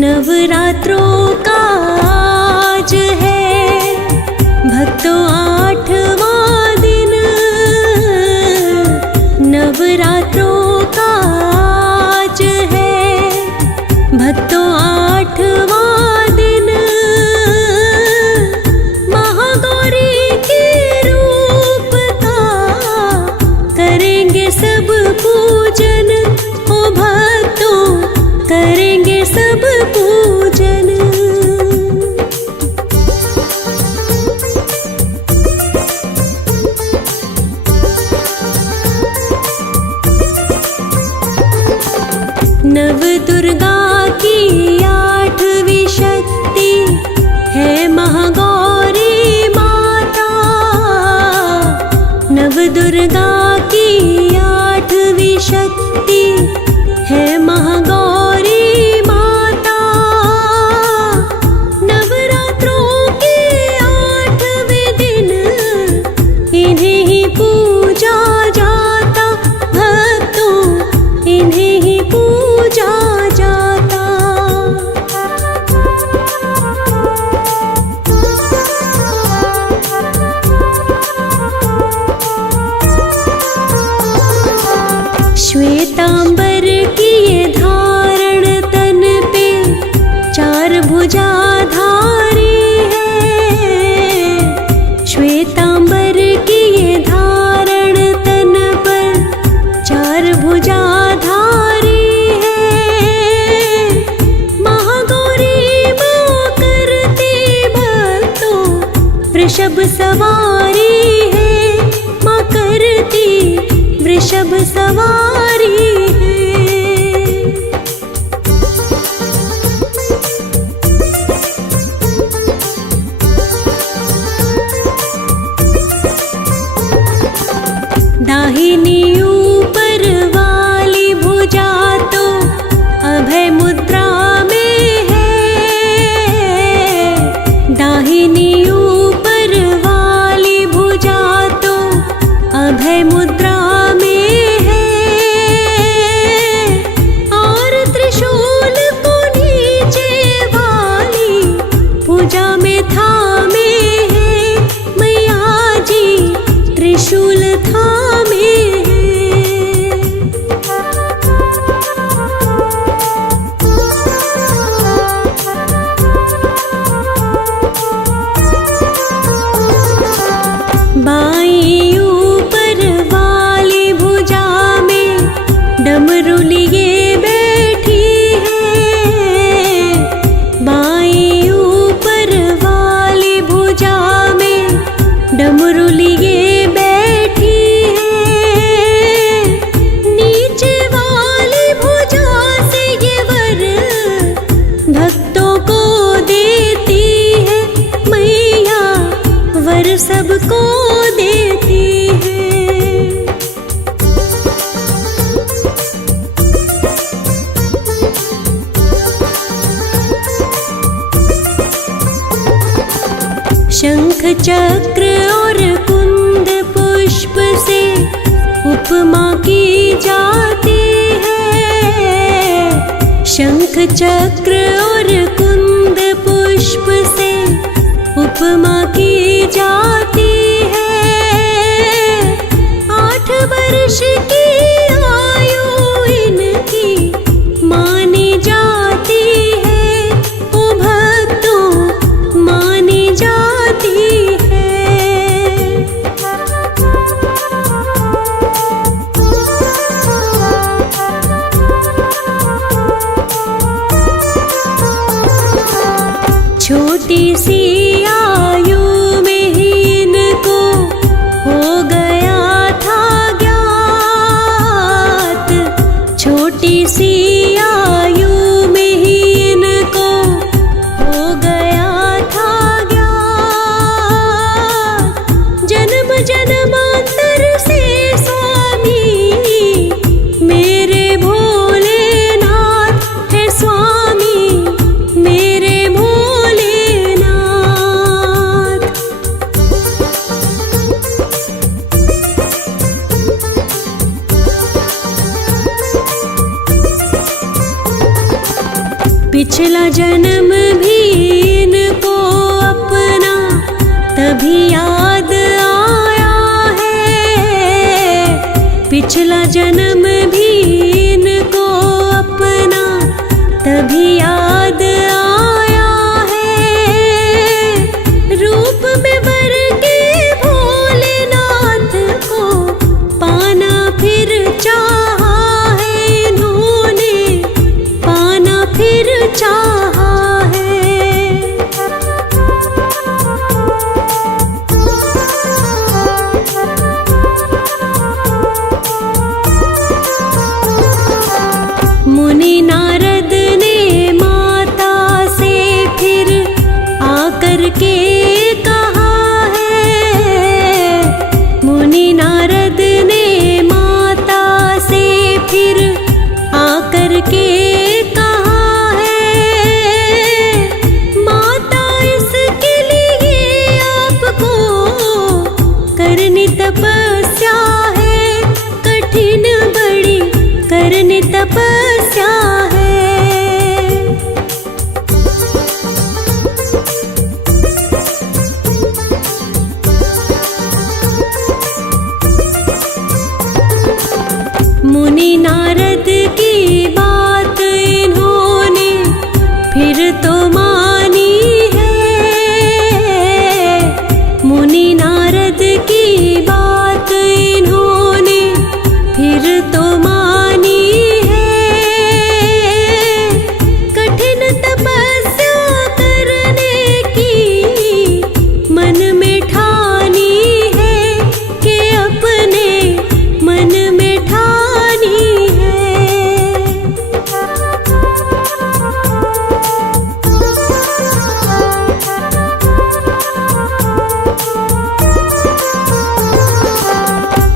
नवरात्रों का आज है भक्तों 8वां दिन। नवरात्रों का आज है भक्तों 8वां दिन। महागौरी के रूप का करेंगे सब पूजन। ओ भक्तों करेंगे सब पूजन। नव दुर्गा की 8वीं शक्ति है महागौरी माता। नव दुर्गा की 8वीं शक्ति है महागौरी माता। नवरात्रों के 8वें दिन इन्हें ही पूजा जाता। भक्तों इन्हें ही पूजा जाता। श्वेतांबर की ये धारण तन पे 4 भुजाधारी है। श्वेतांबर की ये धारण तन पर 4 भुजाधारी है। महागौरी मां करती भक्तों वृषभ सवारी है। मां करती वृषभ सवारी है। दाहिनी ऊपर वाली भुजा तो अभय मुद्रा में है। दाहिनी ऊपर वाली भुजा तो अभय मुद्रा में है। और त्रिशूल को नीचे वाली भुजा में थामे है। मैया जी त्रिशूल थामे है। बाईं ऊपर वाली भुजा में डमरू लिए बैठी है। बाईं ऊपर वाली भुजा में डमरू लिए बैठी है। नीचे वाली भुजा से ये वर भक्तों को देती है। मैया वर सबको देती है। शंख चक्र और कुंद पुष्प से उपमा की जाती है। शंख चक्र और कुंद पुष्प से उपमा की जाती है। 8 वर्ष की आयु इनकी मानी जाती है। ओ भक्तों मानी जाती है। छोटी सी आयु में ही पिछला जन्म भी इनको अपना तभी याद आया है। पिछला जन्म भी इनको अपना तभी याद आया है। रूप में वर के भोलेनाथ को पाना फिर चाहा है इन्होंने, पाना फिर चाहा है। मुनि नारद ने माता से फिर आकर के कहा है। मुनि नारद ने माता से फिर आकर के कहा है। माता इसके लिए आपको करनी तपस्या है, कठिन बड़ी करनी तपस्या है। मुनि नारद की बात इन्होंने फिर तो मानी है। मुनि नारद की बात इन्होंने फिर तो मानी है। कठिन तपस्या करने की मन में ठानी है, कि अपने मन में ठानी है।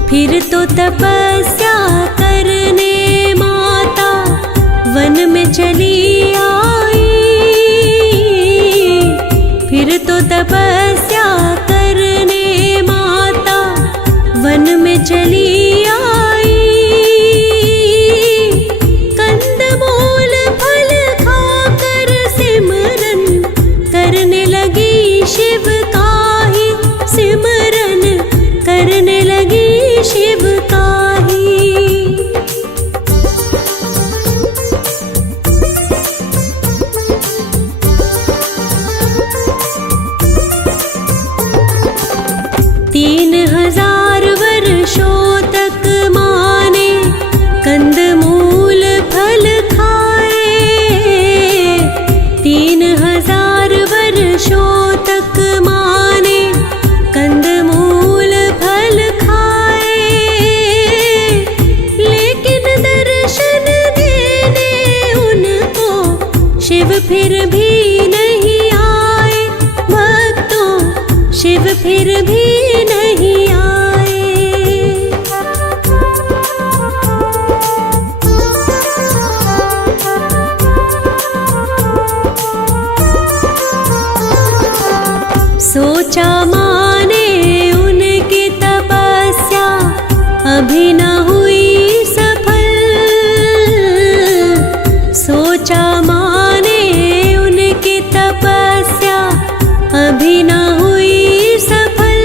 फिर तो तपस्या करने माता वन में चली आई। फिर तो तपस्या करने माता वन में चली आई। कंदमूल फल खाकर सिमरन करने लगी शिव का ही, सिमरन करने लगी शिव का ही। तीन 1000 वर्षों तक माने कंदमूल फल खाए। 3000 वर्षों तक माने कंदमूल फल खाए। लेकिन दर्शन देने उनको शिव फिर भी नहीं आए। भक्तों शिव फिर भी नहीं आए। सोचा माने उनकी तपस्या अभी न हुई सफल। सोचा माने उनकी तपस्या अभी न हुई सफल।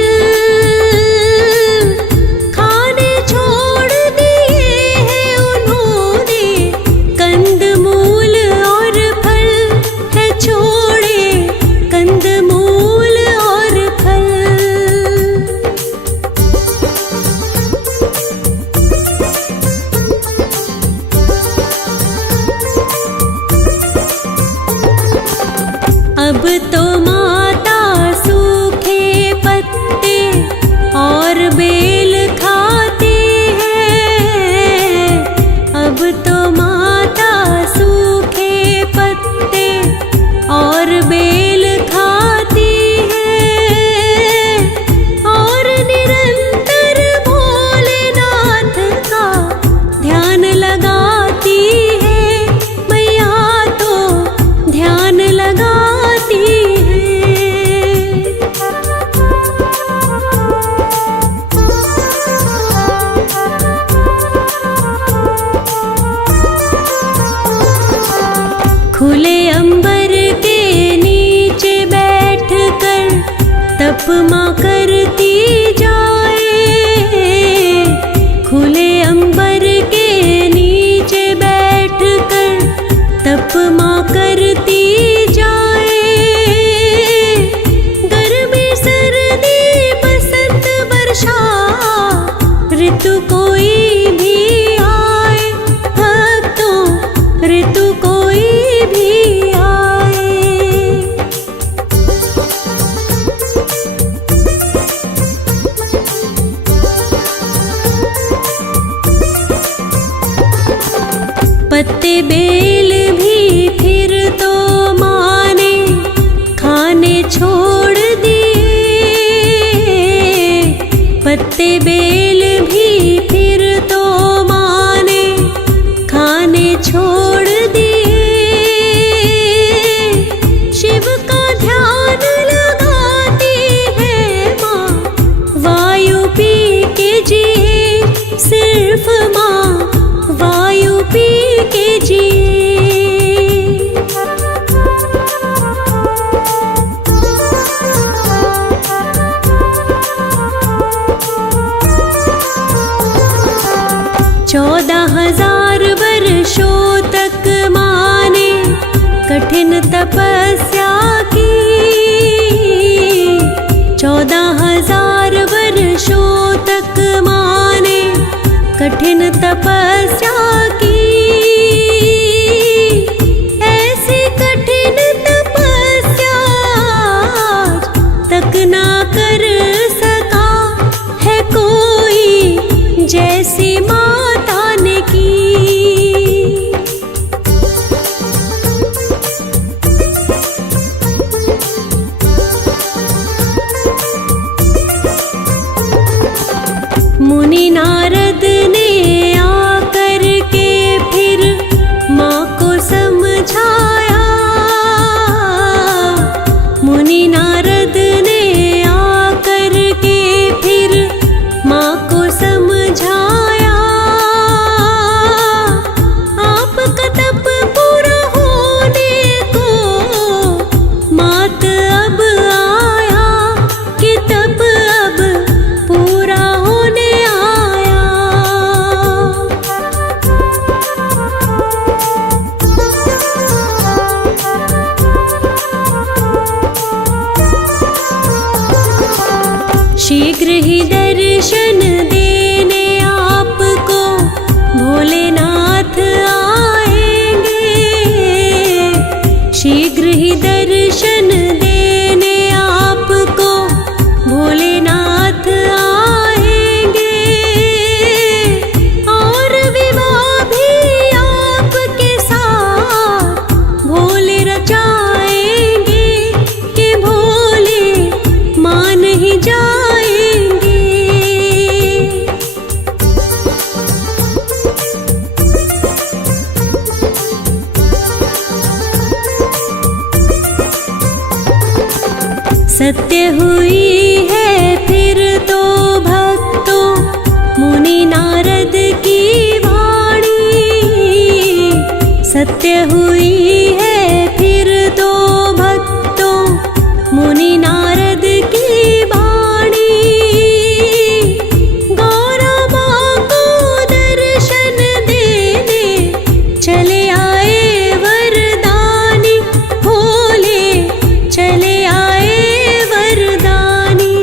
पत्ते बेल भी फिर तो माने खाने छोड़ दिए। पत्ते बेल भी फिर तो माने खाने छोड़ दिए। शिव का ध्यान लगाती है माँ, वायु पी के जिए। सिर्फ माँ वायु पी के जिए। चौदह हजार वर्षों तक माने कठिन तपस्या की। 14,000 वर्षों तक माने कठिन तपस्या की। ऐसी कठिन तपस्या आज तक ना कर सका है कोई, जैसी माता ने की। मुनि नारद ने आकर के फिर माँ को समझाया। मुनि नारद ने आकर के फिर माँ को समझाया। आपका तप पूरा होने को मात अब आया, कि तप अब पूरा होने आया। शीघ्र ही दर्शन देने आपको भोलेनाथ आएंगे। शीघ्र ही दर्शन देने आपको भोलेनाथ आएंगे। और विवाह भी आपके साथ भोले रचाएंगे, कि भोले मान ही जाएंगे। सत्य हुई है फिर तो भक्तों मुनि नारद की वाणी। सत्य हुई है फिर तो भक्तों मुनि नारद की वाणी। गौरा माँ को दर्शन देने चले आए वरदानी। भोले चले आए वरदानी।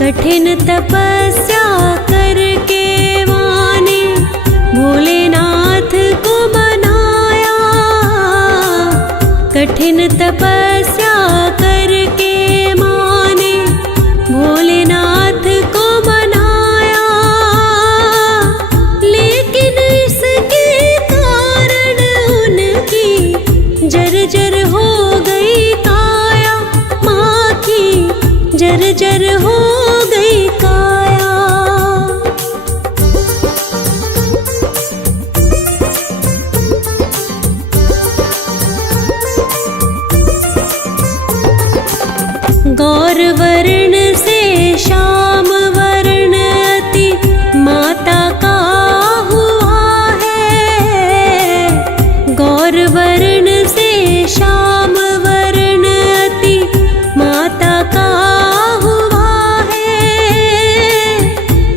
कठिन तपस्या करके माने भोलेनाथ को मनाया। कठिन तपस्या करके माने भोलेनाथ को मनाया। लेकिन इसके कारण उनकी जर्जर हो गई काया। माँ की जर्जर हो गई काया। गौर वर्ण से श्याम वर्ण अति माता का हुआ है। गौर वर्ण से श्याम वर्ण अति माता का हुआ है।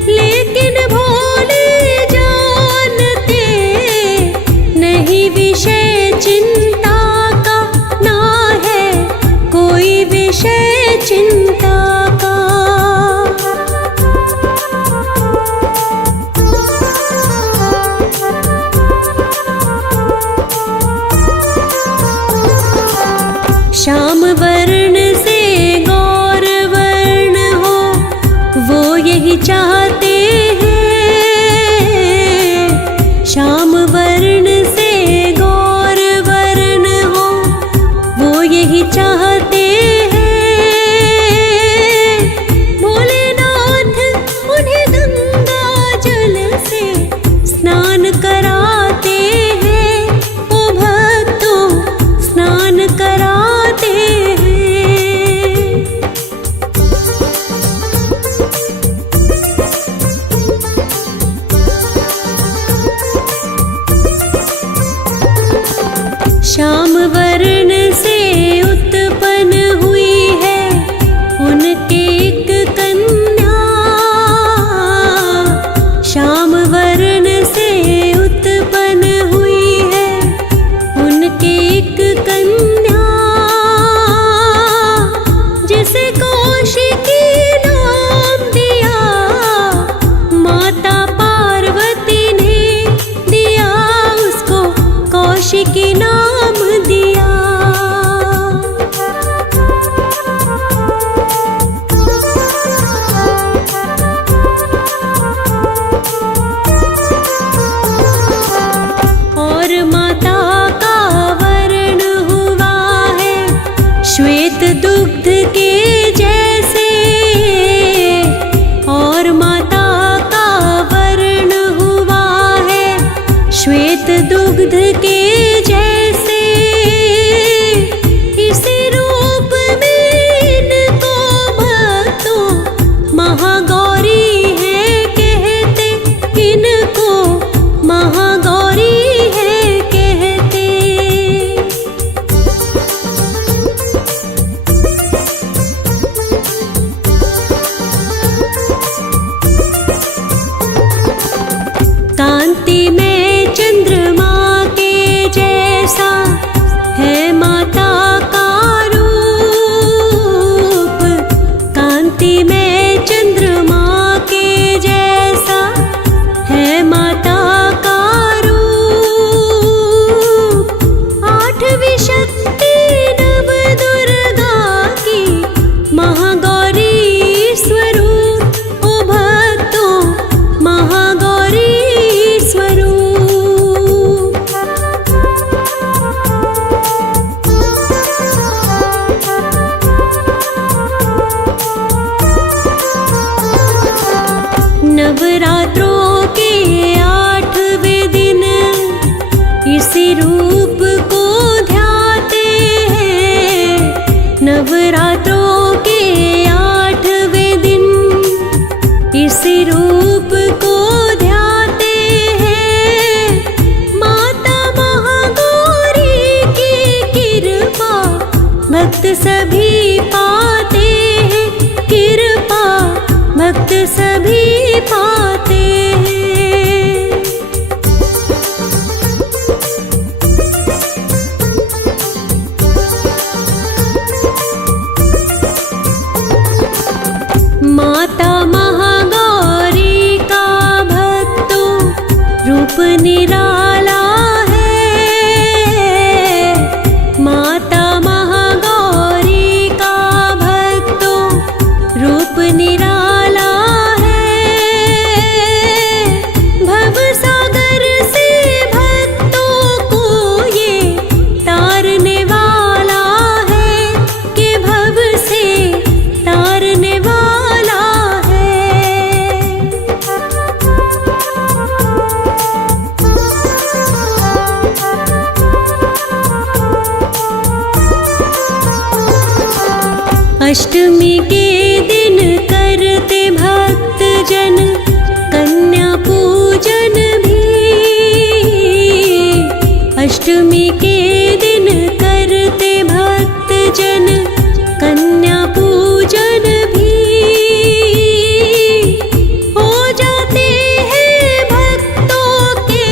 लेकिन भोले जानते नहीं विषय चिंता का, ना है कोई विषय चिंता का। ही चाहते भोलेनाथ उन्हें गंगा जल से स्नान कराते हैं। ओ भक्तों स्नान कराते हैं। श्याम वर्ण से उत्पन्न हुई है उनके एक कन्या। श्याम वर्ण से उत्पन्न हुई है उनके एक कन्या, जिसे कौशिकी नाम दिया माता पार्वती ने दिया, उसको कौशिकी नाम दिया। और माता का वर्ण हुआ है श्वेत दुग्ध के जैसे। और माता का वर्ण हुआ है श्वेत दुग्ध के जैसे। इसी रूप में इनको भक्तों महागौरी है कहते, इनको महागौरी है कहते। कांति में चंद्रमा के जैसा है माता का रूप। कांति में चंद्रमा के जैसा है माता का रूप। आठवीं शक्ति नव दुर्गा की महागौरी स्वरूप। ओ भक्तों महागौरी स्वरूप। नवरात्रों के 8वें दिन इसी रूप को ध्याते हैं। नवरात्रों के 8वें दिन इसी रूप को ध्याते हैं। माता महागौरी की कृपा भक्त सभी पाते हैं। कृपा भक्त सभी पाते हैं। माता महागौरी का भक्तों रूप निराला है। माता महागौरी का भक्तों रूप निराला है। भवसागर से भक्तों को ये तारने वाला है कि भव से तारने वाला है। अष्टमी के दिन करते भक्त जन कन्या पूजन भी। अष्टमी के दिन करते भक्त जन कन्या पूजन भी। हो जाते हैं भक्तों के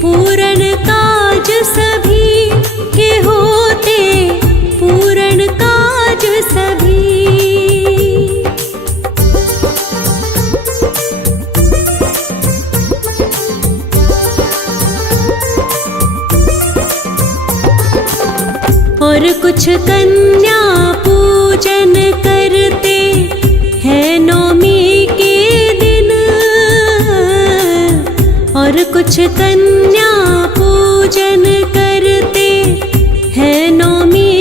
पूर्ण काज सभी के, होते पूर्ण काज सभी। और कुछ कन्या पूजन करते हैं नौमी के दिन। और कुछ कन्या पूजन करते हैं नौमी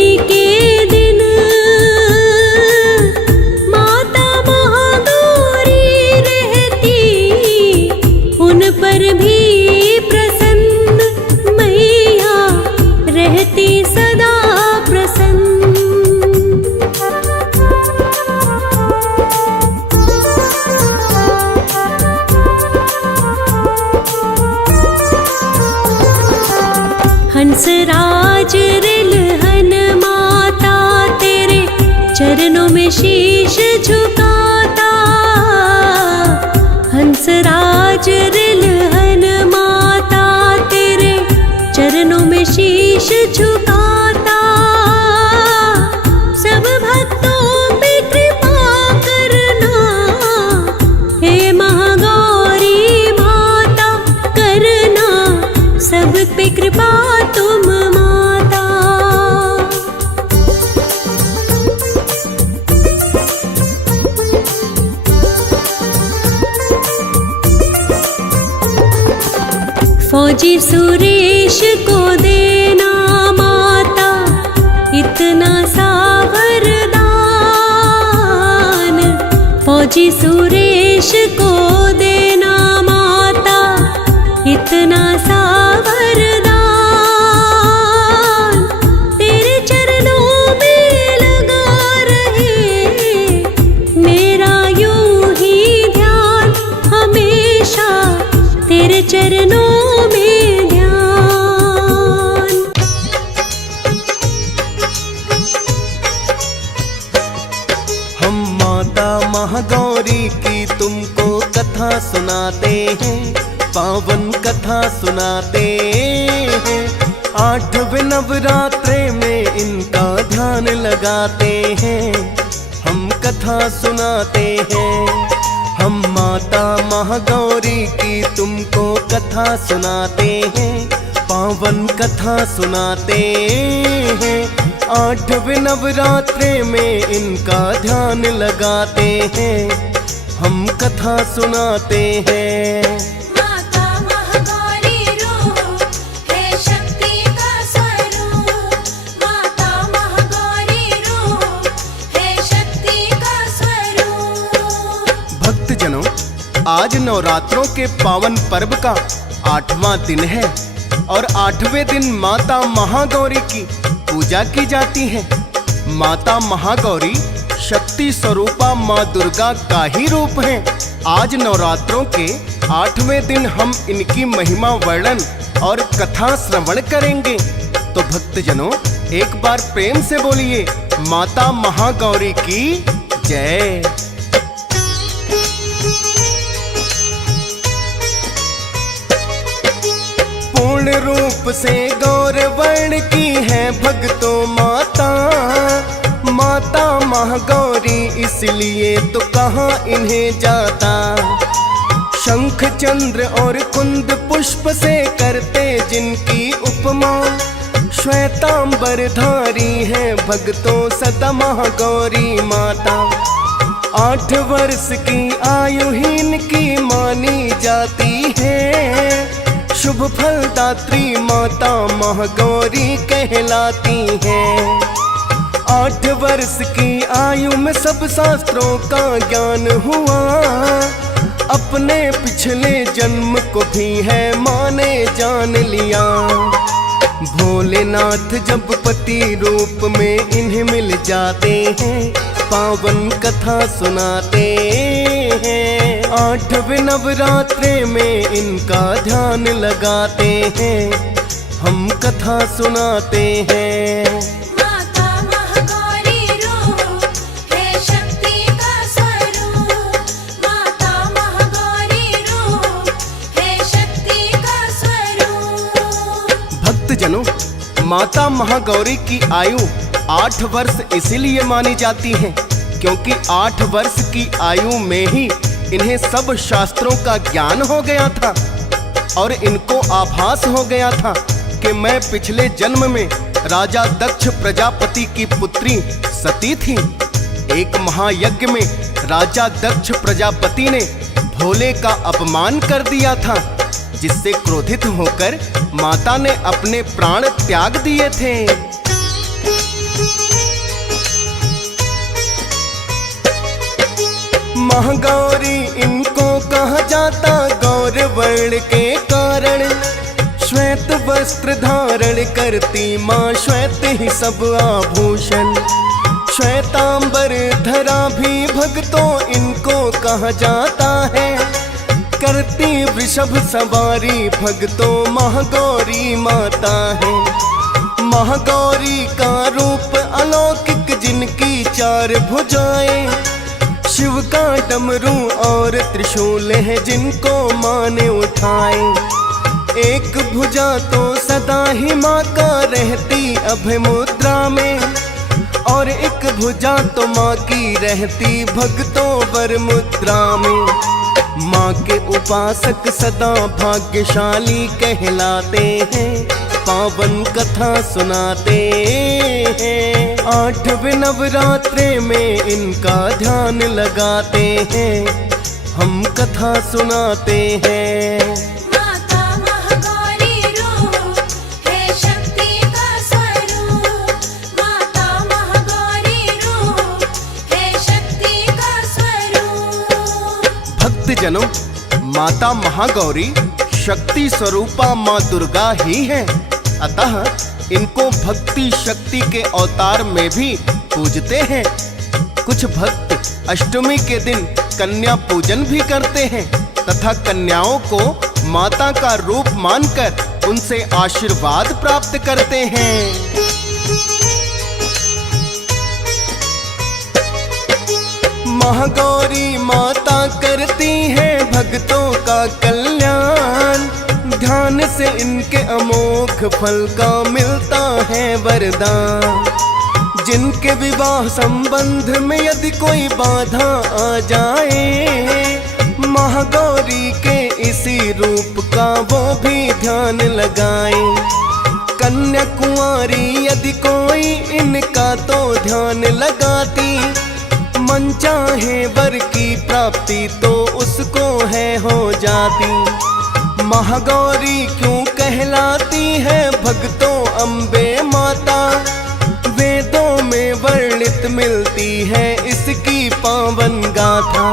फौजी सुरेश को देना माता इतना सा वरदान, फौजी सुरेश को देना माता इतना सा वरदान। तेरे चरणों में लगा रहे मेरा यूं ही ध्यान, हमेशा तेरे चरणों में ध्यान। हम माता महागौरी की तुमको कथा सुनाते हैं, पावन कथा सुनाते हैं। 8वें नवरात्रे में इनका ध्यान लगाते हैं, हम कथा सुनाते हैं। हम माता महागौरी की तुमको कथा सुनाते हैं, पावन कथा सुनाते हैं। 8वें नवरात्रे में इनका ध्यान लगाते हैं, हम कथा सुनाते हैं। माता महागौरी रूप है शक्ति का स्वरूप, माता महागौरी रूप है शक्ति का स्वरूप। भक्तजनों, आज नवरात्रों के पावन पर्व का 8वां दिन है और 8वें दिन माता महागौरी की पूजा की जाती है। माता महागौरी शक्ति स्वरूपा माँ दुर्गा का ही रूप है। आज नवरात्रों के 8वें दिन हम इनकी महिमा वर्णन और कथा श्रवण करेंगे। तो भक्तजनों, एक बार प्रेम से बोलिए माता महागौरी की जय। पूर्ण रूप से गौर वर्ण की है भक्तों माता, माता महागौरी इसलिए तो कहा इन्हें जाता। शंख चंद्र और कुंद पुष्प से करते जिनकी उपमा, श्वेतांबर धारी है भक्तों सदा महागौरी माता। 8 वर्ष की आयु ही इनकी मानी जाती है, शुभ फलदात्री माता महागौरी कहलाती हैं। 8 वर्ष की आयु में सब शास्त्रों का ज्ञान हुआ, अपने पिछले जन्म को भी है माने जान लिया। भोलेनाथ जब पति रूप में इन्हें मिल जाते हैं, पावन कथा सुनाते हैं। 8वें नवरात्रे में इनका ध्यान लगाते हैं, हम कथा सुनाते हैं। माता महागौरी रूप है शक्ति का स्वरूप, माता महागौरी रूप है शक्ति का स्वरूप। भक्तजनों, माता महागौरी की आयु 8 वर्ष इसीलिए मानी जाती है क्योंकि 8 वर्ष की आयु में ही इन्हें सब शास्त्रों का ज्ञान हो गया था और इनको आभास हो गया था कि मैं पिछले जन्म में राजा दक्ष प्रजापति की पुत्री सती थी। एक महायज्ञ में राजा दक्ष प्रजापति ने भोले का अपमान कर दिया था, जिससे क्रोधित होकर माता ने अपने प्राण त्याग दिए थे। महागौरी इनको कहा जाता गौर वर्ण के कारण, श्वेत वस्त्र धारण करती माँ श्वेत ही सब आभूषण। श्वेतांबर धरा भी भक्तों इनको कहा जाता है, करती वृषभ सवारी भक्तों महागौरी माता है। महागौरी का रूप अलौकिक जिनकी 4 भुजाएं, शिव का डमरू और त्रिशूल है जिनको माने उठाए। एक भुजा तो सदा ही माँ का रहती अभय मुद्रा में, और एक भुजा तो माँ की रहती भक्तों वर मुद्रा में। माँ के उपासक सदा भाग्यशाली कहलाते हैं, पावन कथा सुनाते हैं। 8वें नवरात्रे में इनका ध्यान लगाते हैं, हम कथा सुनाते हैं। माता महागौरी भक्तजनों, माता महागौरी शक्ति स्वरूपा माँ दुर्गा ही हैं। अतः इनको भक्ति शक्ति के अवतार में भी पूजते हैं। कुछ भक्त अष्टमी के दिन कन्या पूजन भी करते हैं तथा कन्याओं को माता का रूप मानकर उनसे आशीर्वाद प्राप्त करते हैं। महागौरी माता करती है भक्तों का कल्याण, ध्यान से इनके अमोघ फल का मिलता है वरदान। जिनके विवाह संबंध में यदि कोई बाधा आ जाए, महागौरी के इसी रूप का वो भी ध्यान लगाए। कन्या कुंवारी यदि कोई इनका तो ध्यान लगाती, मन चाहे वर की प्राप्ति तो उसको है हो जाती। महागौरी क्यों कहलाती है भक्तों अम्बे माता, वेदों में वर्णित मिलती है इसकी पावन गाथा।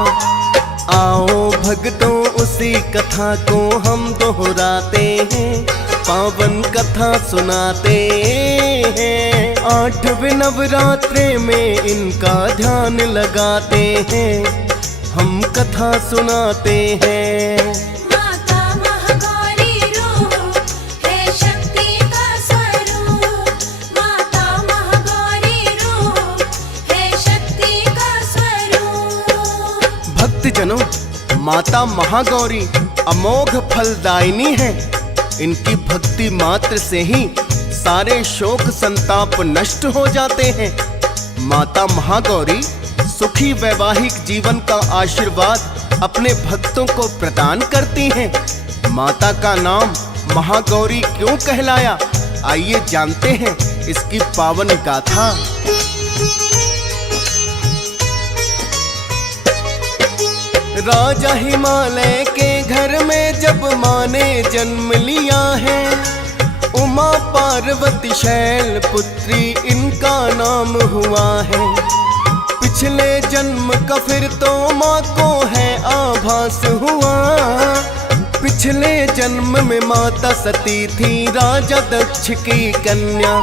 आओ भक्तों उसी कथा को हम दोहराते हैं, पावन कथा सुनाते हैं। 8वें नवरात्रे में इनका ध्यान लगाते हैं, हम कथा सुनाते हैं। माता महागौरी रूप है शक्ति का स्वरूप, माता महागौरी रूप है शक्ति का स्वरूप। भक्तजनों, माता महागौरी अमोघ फलदायिनी है। इनकी भक्ति मात्र से ही सारे शोक संताप नष्ट हो जाते हैं। माता महागौरी सुखी वैवाहिक जीवन का आशीर्वाद अपने भक्तों को प्रदान करती हैं। माता का नाम महागौरी क्यों कहलाया, आइए जानते हैं इसकी पावन गाथा। राजा हिमालय के घर में जब माँ ने जन्म लिया है, उमा पार्वती शैल पुत्री इनका नाम हुआ है। पिछले जन्म का फिर तो माँ को है आभास हुआ, पिछले जन्म में माता सती थी राजा दक्ष की कन्या।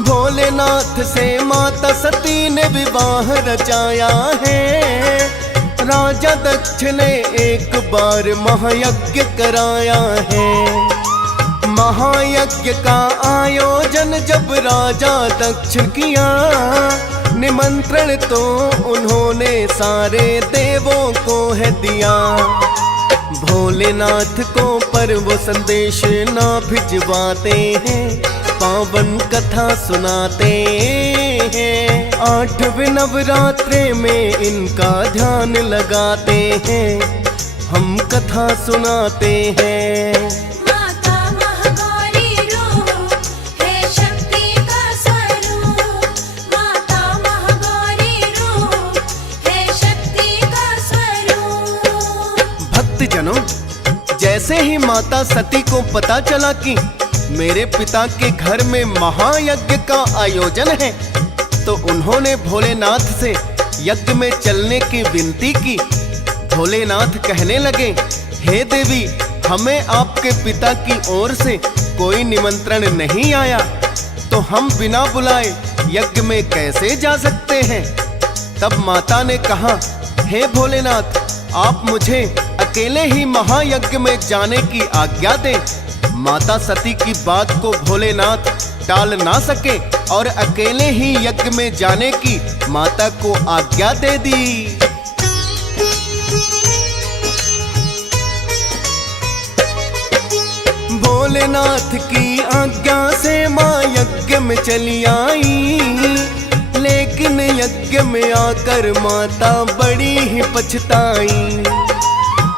भोलेनाथ से माता सती ने विवाह रचाया है, राजा दक्ष ने एक बार महायज्ञ कराया है। महायज्ञ का आयोजन जब राजा दक्ष किया, निमंत्रण तो उन्होंने सारे देवों को है दिया। भोलेनाथ को पर वो संदेश ना भिजवाते हैं, पावन कथा सुनाते हैं। 8वें नवरात्रे में इनका ध्यान लगाते हैं, हम कथा सुनाते हैं। माता महागौरी रूप है शक्ति का स्वरूप, माता महागौरी रूप है शक्ति का स्वरूप। भक्तजनों, जैसे ही माता सती को पता चला कि मेरे पिता के घर में महायज्ञ का आयोजन है, तो उन्होंने भोलेनाथ से यज्ञ में चलने की विनती की। भोलेनाथ कहने लगे, हे देवी, हमें आपके पिता की ओर से कोई निमंत्रण नहीं आया, तो हम बिना बुलाए यज्ञ में कैसे जा सकते हैं। तब माता ने कहा, हे भोलेनाथ, आप मुझे अकेले ही महायज्ञ में जाने की आज्ञा दें। माता सती की बात को भोलेनाथ टाल ना सके और अकेले ही यज्ञ में जाने की माता को आज्ञा दे दी। भोलेनाथ की आज्ञा से माँ यज्ञ में चली आई, लेकिन यज्ञ में आकर माता बड़ी ही पछताई।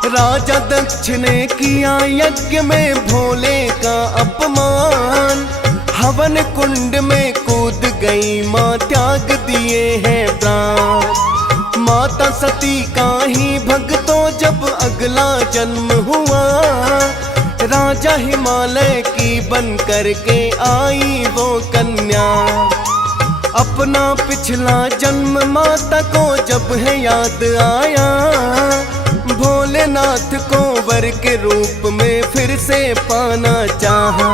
राजा दक्ष ने किया यज्ञ में भोले का अपमान, हवन कुंड में कूद गई माँ, त्याग दिए हैं प्राण। माता सती का ही भक्तों जब अगला जन्म हुआ, राजा हिमालय की बन करके आई वो कन्या। अपना पिछला जन्म माता को जब है याद आया, भोलेनाथ को वर के रूप में फिर से पाना चाहा।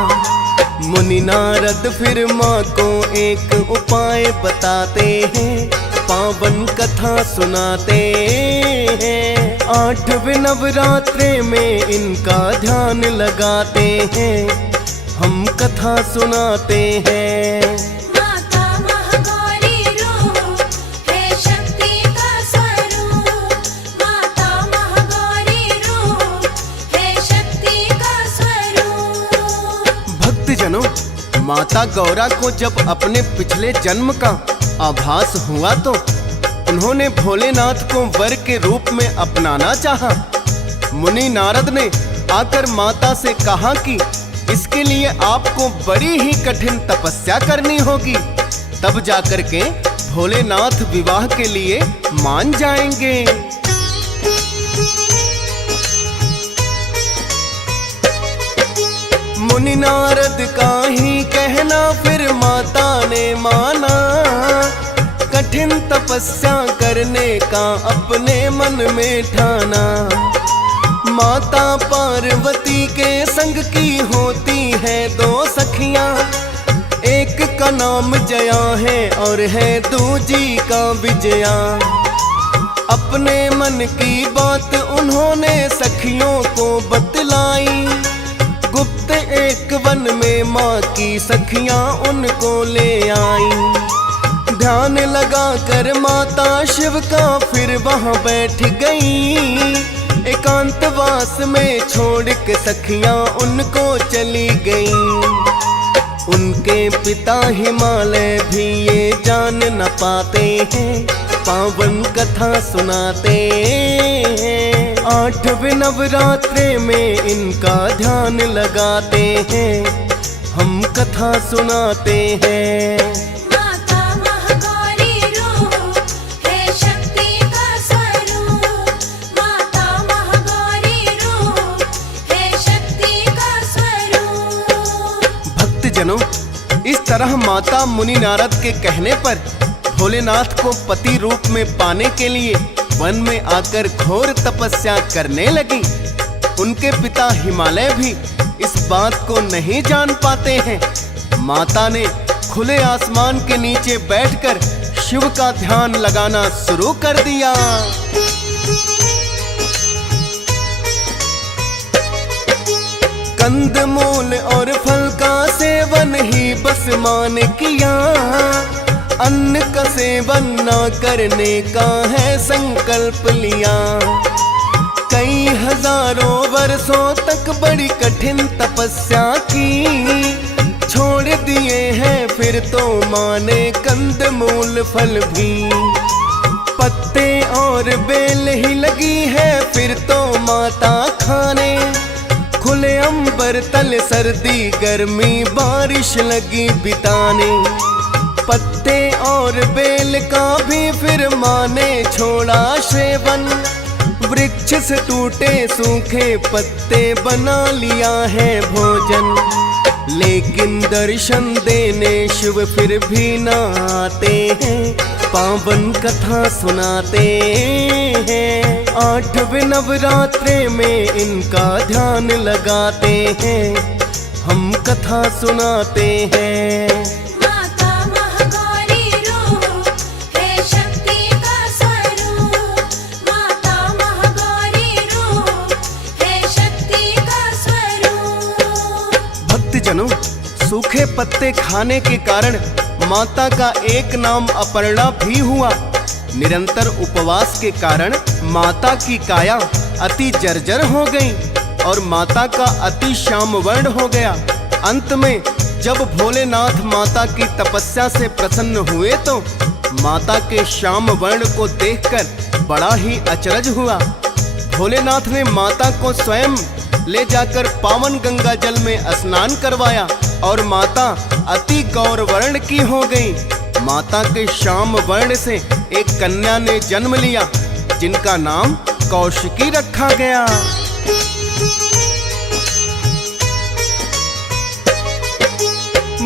मुनि नारद फिर माँ को एक उपाय बताते हैं, पावन कथा सुनाते हैं। 8वें नवरात्रे में इनका ध्यान लगाते हैं, हम कथा सुनाते हैं। माता महागौरी रूप है शक्ति का स्वरूप। माता महागौरी रूप है शक्ति का स्वरूप। भक्तजनों, माता गौरा को जब अपने पिछले जन्म का आभास हुआ तो उन्होंने भोलेनाथ को वर के रूप में अपनाना चाहा। मुनि नारद ने आकर माता से कहा कि इसके लिए आपको बड़ी ही कठिन तपस्या करनी होगी, तब जाकर के भोलेनाथ विवाह के लिए मान जाएंगे। मुनि नारद का ही कहना फिर माता ने माना, कठिन तपस्या करने का अपने मन में ठाना। माता पार्वती के संग की होती है 2 सखियां, एक का नाम जया है और है दूजी का विजया। अपने मन की बात उन्होंने सखियों को बतलाई, गुप्त एक वन में माँ की सखियां उनको ले आई। ध्यान लगा कर माता शिव का फिर वहां बैठ गई, एकांतवास में छोड़ के सखियां उनको चली गई। उनके पिता हिमालय भी ये जान न पाते हैं, पावन कथा सुनाते हैं। 8वें नवरात्रे में इनका ध्यान लगाते हैं, हम कथा सुनाते हैं। माता महागौरी रूप है शक्ति का स्वरूप। माता महागौरी रूप है शक्ति का स्वरूप। भक्तजनों, इस तरह माता मुनि नारद के कहने पर भोलेनाथ को पति रूप में पाने के लिए वन में आकर घोर तपस्या करने लगी। उनके पिता हिमालय भी इस बात को नहीं जान पाते हैं। माता ने खुले आसमान के नीचे बैठकर शिव का ध्यान लगाना शुरू कर दिया। कंदमूल और फल का सेवन ही बस मान किया, अन्न का सेवन न करने का है संकल्प लिया। कई हजारों वर्षों तक बड़ी कठिन तपस्या की, छोड़ दिए हैं फिर तो माने कंदमूल फल भी। पत्ते और बेल ही लगी है फिर तो माता खाने, खुले अंबर तले सर्दी गर्मी बारिश लगी बिताने। पत्ते और बेल का भी फिर माने छोड़ा सेवन, वृक्ष से टूटे सूखे पत्ते बना लिया है भोजन। लेकिन दर्शन देने शिव फिर भी न आते हैं, पावन कथा सुनाते हैं। 8वें नवरात्रे में इनका ध्यान लगाते हैं, हम कथा सुनाते हैं। माता महागौरी रूप है शक्ति का स्वरूप। माता महागौरी रूप है शक्ति का स्वरूप। भक्तजनों, सूखे पत्ते खाने के कारण माता का एक नाम अपर्णा भी हुआ। निरंतर उपवास के कारण माता की काया अति जर्जर हो गई और माता का अति श्याम वर्ण हो गया। अंत में जब भोलेनाथ माता की तपस्या से प्रसन्न हुए तो माता के श्याम वर्ण को देखकर बड़ा ही अचरज हुआ। भोलेनाथ ने माता को स्वयं ले जाकर पावन गंगा जल में स्नान करवाया और माता अति गौर वर्ण की हो गई। माता के श्याम वर्ण से एक कन्या ने जन्म लिया जिनका नाम कौशिकी रखा गया।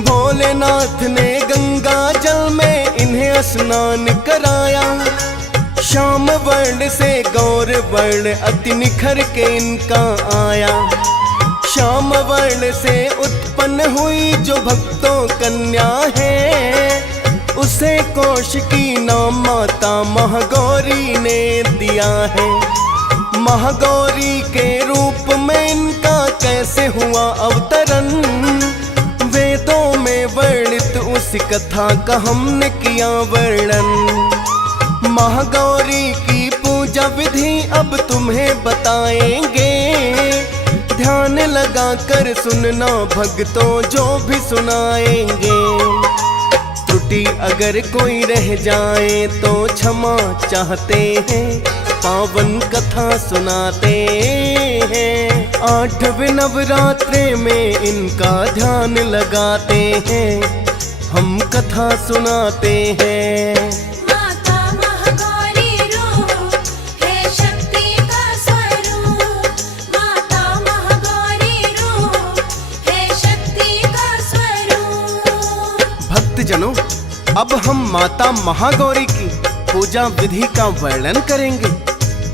भोलेनाथ ने गंगा जल में इन्हें स्नान कराया, श्याम वर्ण से गौर वर्ण अति निखर के इनका आया। श्याम वर्ण से उत्पन्न हुई जो भक्तों कन्या है, उसे कौशिकी नाम माता महागौरी ने दिया है। महागौरी के रूप में इनका कैसे हुआ अवतरण, वेदों में वर्णित उस कथा का हमने किया वर्णन। महागौरी की पूजा विधि अब तुम्हें बताएंगे, ध्यान लगा कर सुनना भक्तों जो भी सुनाएंगे। त्रुटि अगर कोई रह जाए तो क्षमा चाहते हैं, पावन कथा सुनाते हैं। 8वें नवरात्रे में इनका ध्यान लगाते हैं, हम कथा सुनाते हैं। माता महागौरी रूप है शक्ति का स्वरूप, माता महागौरी रूप है शक्ति का स्वरूप। भक्तजनों, अब हम माता महागौरी की पूजा विधि का वर्णन करेंगे,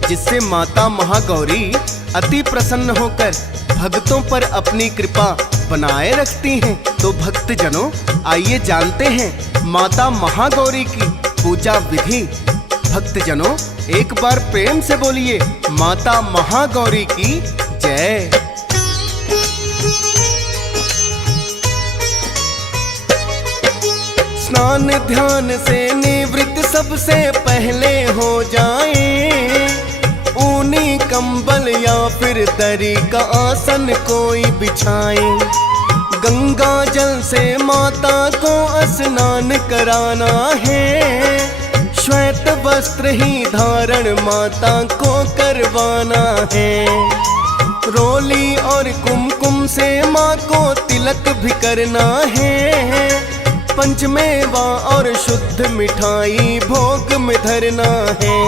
जिससे माता महागौरी अति प्रसन्न होकर भक्तों पर अपनी कृपा बनाए रखती हैं। तो भक्तजनों, आइए जानते हैं माता महागौरी की पूजा विधि। भक्तजनों, एक बार प्रेम से बोलिए माता महागौरी की जय। स्नान ध्यान से निवृत्त सबसे पहले हो जाए, ऊनी कंबल या फिर दरी का आसन कोई बिछाए। गंगा जल से माता को स्नान कराना है, श्वेत वस्त्र ही धारण माता को करवाना है। रोली और कुमकुम से माँ को तिलक भी करना है, पंचमेवा और शुद्ध मिठाई भोग में धरना है।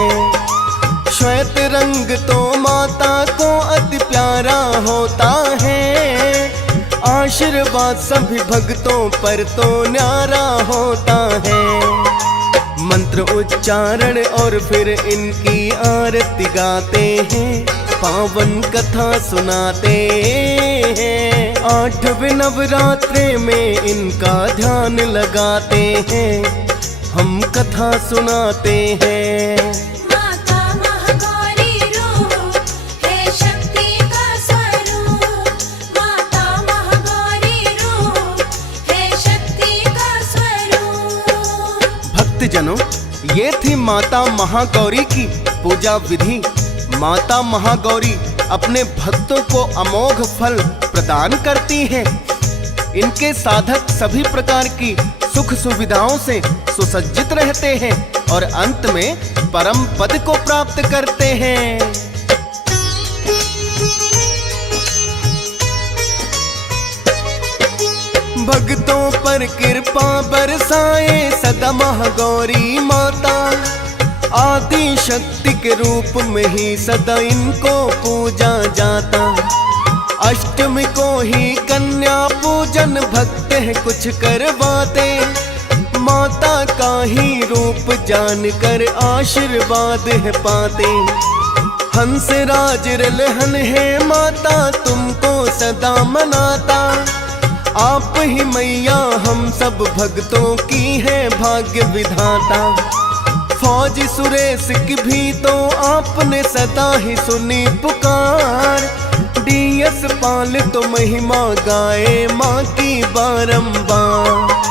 श्वेत रंग तो माता को अति प्यारा होता है, आशीर्वाद सभी भक्तों पर तो न्यारा होता है। मंत्र उच्चारण और फिर इनकी आरती गाते हैं, पावन कथा सुनाते हैं। 8वें नवरात्रे में इनका ध्यान लगाते हैं, हम कथा सुनाते हैं। माता महागौरी रूप है शक्ति का स्वरूप, माता महागौरी रूप है शक्ति का स्वरूप। भक्तजनों, ये थी माता महागौरी की पूजा विधि। माता महागौरी अपने भक्तों को अमोघ फल प्रदान करती हैं। इनके साधक सभी प्रकार की सुख सुविधाओं से सुसज्जित रहते हैं और अंत में परम पद को प्राप्त करते हैं। भक्तों पर कृपा बरसाए सदा महागौरी माता, आदि शक्ति के रूप में ही सदा इनको पूजा जाता। अष्टमी को ही कन्या पूजन भक्त है कुछ करवाते, माता का ही रूप जानकर आशीर्वाद है पाते। हंस राज रलहन है माता तुमको सदा मनाता, आप ही मैया हम सब भक्तों की है भाग्य विधाता। फौज सुरेश की भी तो आपने सदा ही सुनी पुकार, डीएस पाल तो महिमा गाए माँ की बारंबार।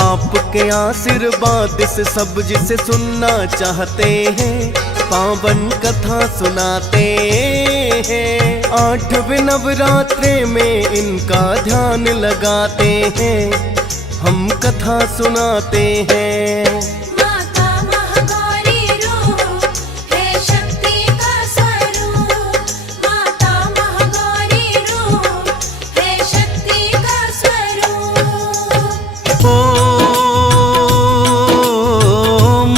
आपके आशीर्वाद से सब जिसे सुनना चाहते हैं, पावन कथा सुनाते हैं। 8वें नवरात्रे में इनका ध्यान लगाते हैं, हम कथा सुनाते हैं। माता महागौरी रूप है शक्ति का स्वरूप, माता महागौरी रूप है शक्ति का स्वरूप। ओ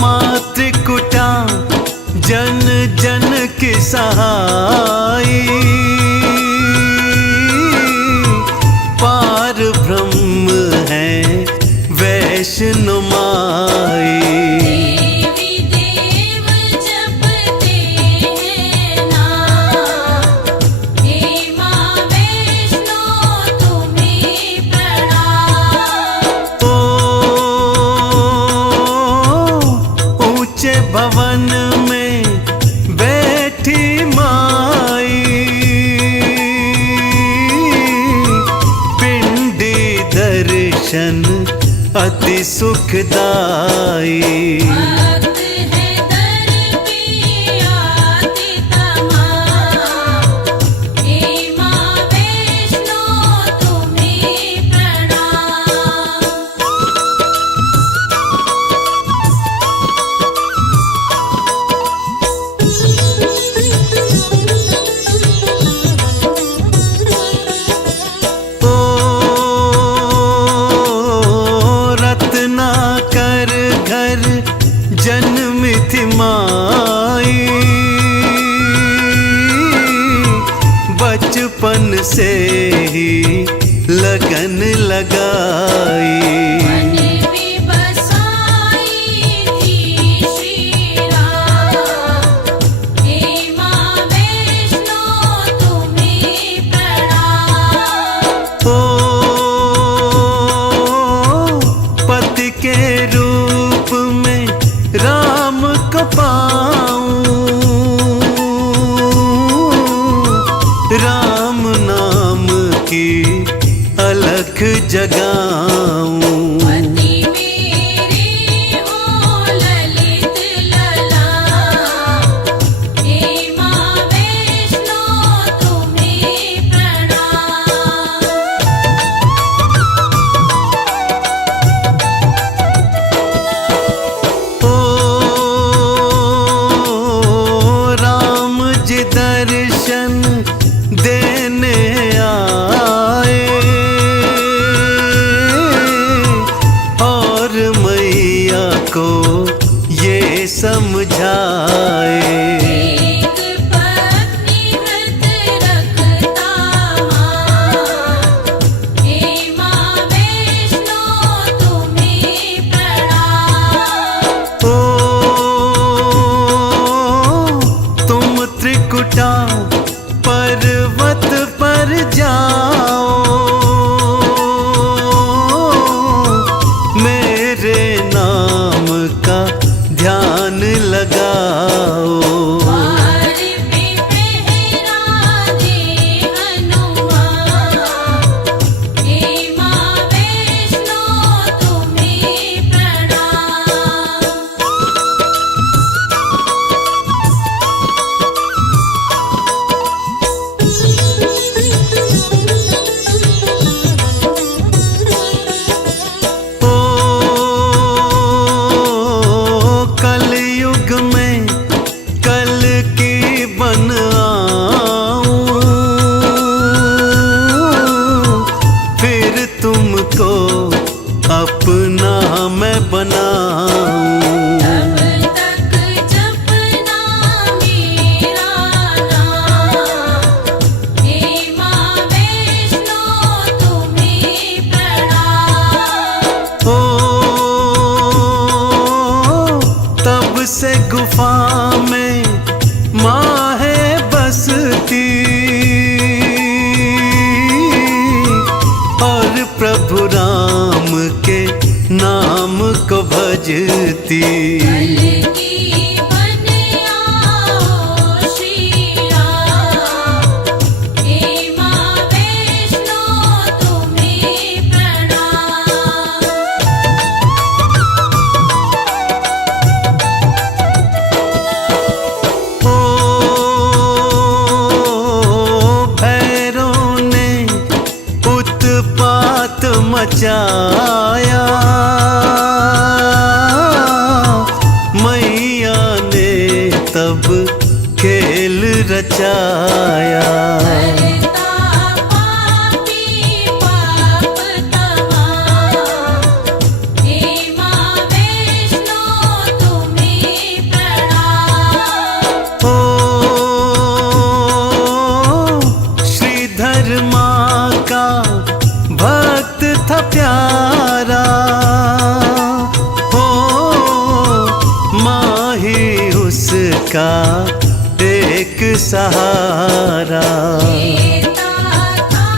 मातृकुटा जन जन की सहाई, पार ब्रह्म है वैष्णो माई। देवी देव भवन में बैठी माई, पिंडी दर्शन अति सुखदाई। भक्त है दर पे आते तमाम, हे माँ वैष्णो तुम्हें प्रणाम। ओ रत्नाकर घर जन्मी थी माई, बचपन से ही लगन लगाई। मन में बसाई थी श्री राम, हे माँ वैष्णो तुम्हें प्रणाम। ओ पति के रूप में राम को पाऊं, राम नाम की अलख जगाऊं। पति मेरे हो ललित लला, हे माँ वैष्णो तुम्हें प्रणाम। ओ राम जी दर्शन देने आए, और मैया को ये समझाए। एक पत्नी व्रत रखता मान, हे माँ वैष्णो तुम्हें प्रणाम। ओ तुम त्रिकुटा पर्वत पर जाओ, मेरे नाम का ध्यान लगाओ। द्वार पे पहरा दे हनुमान, हे माँ वैष्णो तुम्हें प्रणाम। ओ कलयुग में कल की बन आऊं, फिर तुमको अपना मैं बनाऊं। तब तक जपना मेरा नाम, हे माँ वैष्णो तुम्हें प्रणाम। ओ तब से गुफा में माँ है बसती, और प्रभु राम के नाम को भजती। कल की बन आओ श्री राम, हे माँ वैष्णो तुम्हें प्रणाम। ओ भैरों ने उत्पात मचाया, मैया ने तब खेल रचाया। करता पापी पाप तमाम, हे माँ वैष्णो तुम्हें प्रणाम। ओ श्रीधर माँ का भक्त था प्यारा, हो माँ ही उसका एक सहारा। देता था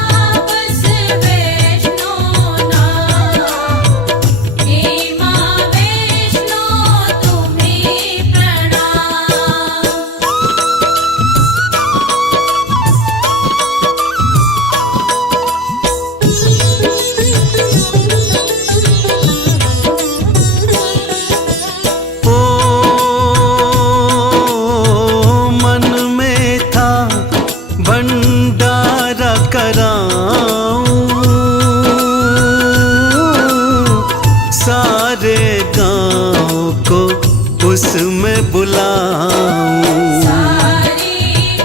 बस वैष्णो नाम, हे माँ वैष्णो तुम्हें प्रणाम। उसमें बुलाऊं। सारे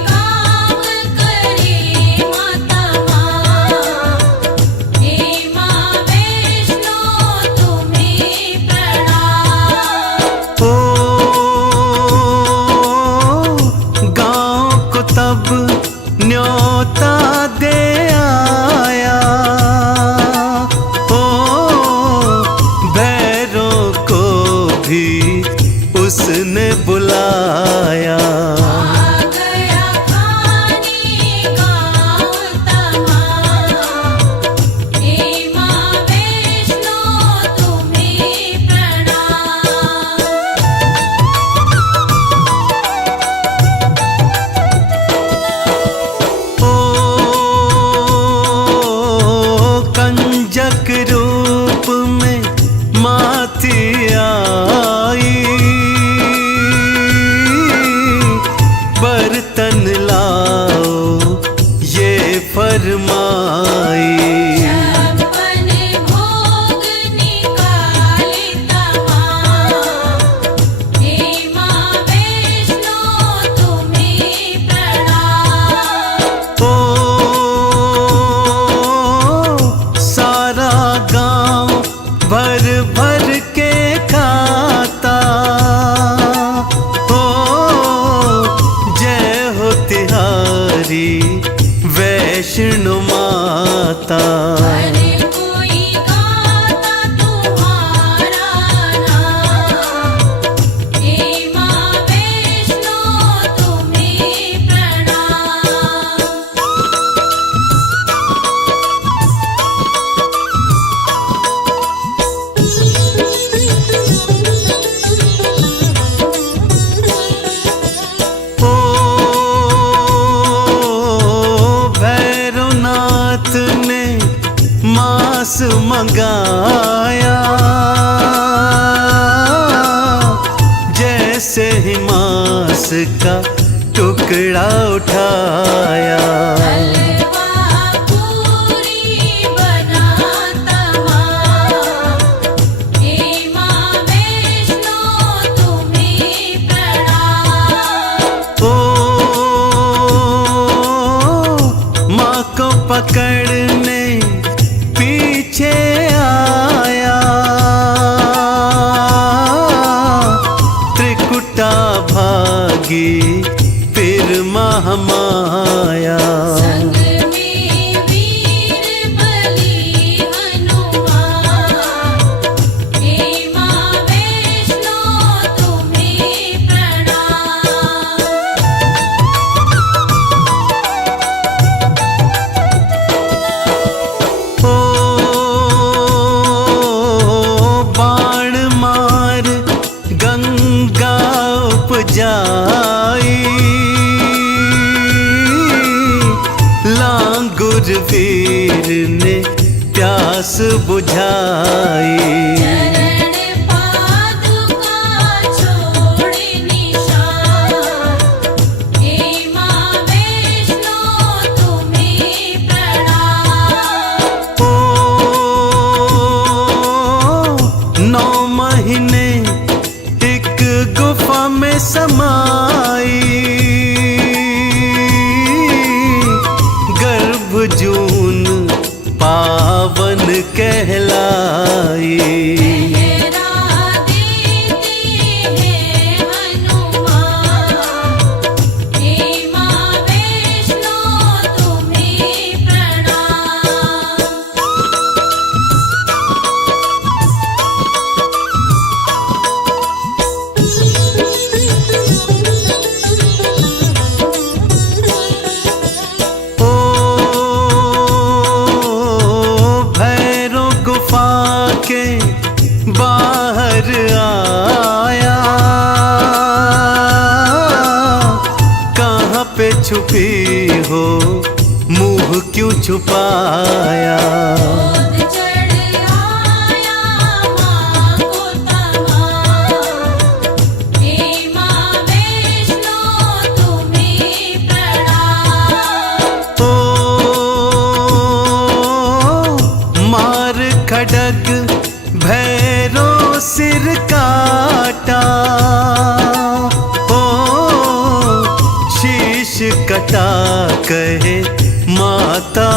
काम करे माता माँ, हे माँ वैष्णो तुम्हें प्रणाम। ओ गाँव को तब न्योता दे आया, ओ भैरों को भी उसने बुलाया। आ गया खाने गाँव तमाम, हे माँ वैष्णो तुम्हें प्रणाम। ओ कंजक रूप में माती आई, बर्तन लाओ ये फरमाई। छप्पन भोग निकाले तमाम, हे माँ वैष्णो तुम्हें प्रणाम। ओ सारा गांव भर भर के खाता, ओ जय हो तिहारी वैष्णो माता। हर कोई गाता तुम्हारा नाम, हे माँ वैष्णो तुम्हें प्रणाम। ओ भैरवनाथ ने मांस मंगाया, जैसे ही मांस का टुकड़ा उठाया। हलवा पूरी बनाता माँ, हे माँ वैष्णो तुम्हें प्रणाम। ओ माँ को पकड़ने पीछे आया, त्रिकुटा भागी फिर महामाया। संग में वीर बलि हनुमान, हे माँ वैष्णो तुम्हें प्रणाम। ओ बाण मार गंगा उपजाई, लांगुर वीर ने प्यास बुझाई। चरण पादुका छोड़े निशान, हे माँ वैष्णो तुम्हें प्रणाम। ओ 9 महीने एक गुफा में समाई, गर्भ जून पावन कहलाई। पहरा देते हैं हनुमान, हे माँ वैष्णो तुम्हें प्रणाम। ओ भैरव गुफा के बाहर आया, कहाँ पे छुपी हो मुंह क्यों छुपाया। क्रोध चढ़ आया माँ को तमाम, हे माँ वैष्णो तुम्हें प्रणाम। ओ मार खड़ग भैरो सिर काटा, जटा कहे माता